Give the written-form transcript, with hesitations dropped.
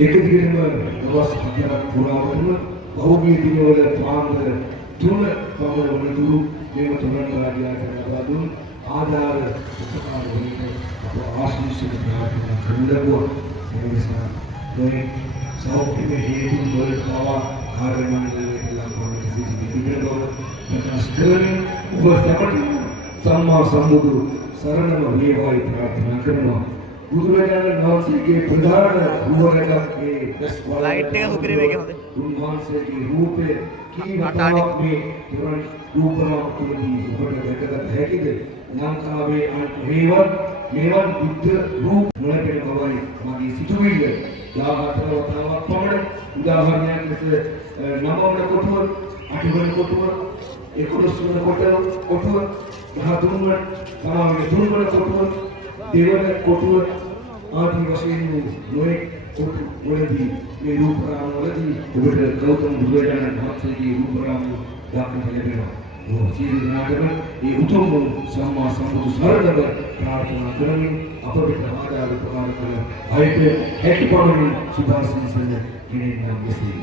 එක දිගටම දවස් 4ක් පුරාවටම පහුගිය දිනවල පාන්දර 3 පමණ වනතුරු මේව තුනට රාජ්‍යයට ලබා දුන් ආධාර උපකාර වලින් අප ආශිර්වාද ප්‍රාර්ථනා කරනවා. ඒ නිසා මේ සෞඛ්‍ය හේතු වලට පවා කාර්ය මණ්ඩලයේ ලබන සිටින ප්‍රකාශ කරමින් ඔබ සැමට සම්මා සම්බුදු සරණම වේවායි ප්‍රාර්ථනා කරනවා. බුදුරජාණන් වහන්සේගේ ප්‍රධාන රුවරකගේ ලයිට් එක හුගිරේ මේකේ හොඳ. උන්වහන්සේගේ රූපේ කීවතාවක් මේ පුරන් රූපරාමතුලදී ඔබට දැකගත හැකිද? ලංකාවේ මේවත් බුද්ධ රූප මොලපෙන බවයි මගේ සිතුවිල්ල. 14 වතාවක් පමණ උදාහරණයක් ලෙස 9 වන කොටුව, 8 වන කොටුව, 11 වන කොටුව, 13 වන කොටුව, දෙවන කොටුව ආදී වශයෙන් නොයෙක් කොටු වලදී මේ රූපරාම වලදී ඔබට ගෞතම බුදුරජාණන් වහන්සේගේ රූපරාම දක්නට ලැබෙනවා. සියලු දෙනාටම මේ උතුම් සම්මා සම්බුදු සරණව ප්‍රාර්ථනා කරමින් අපට ආදාළ උපකාර කළ අයට හැකි පමණින් සුභාශිංසන ගෙනෙන්නම් මෙසේ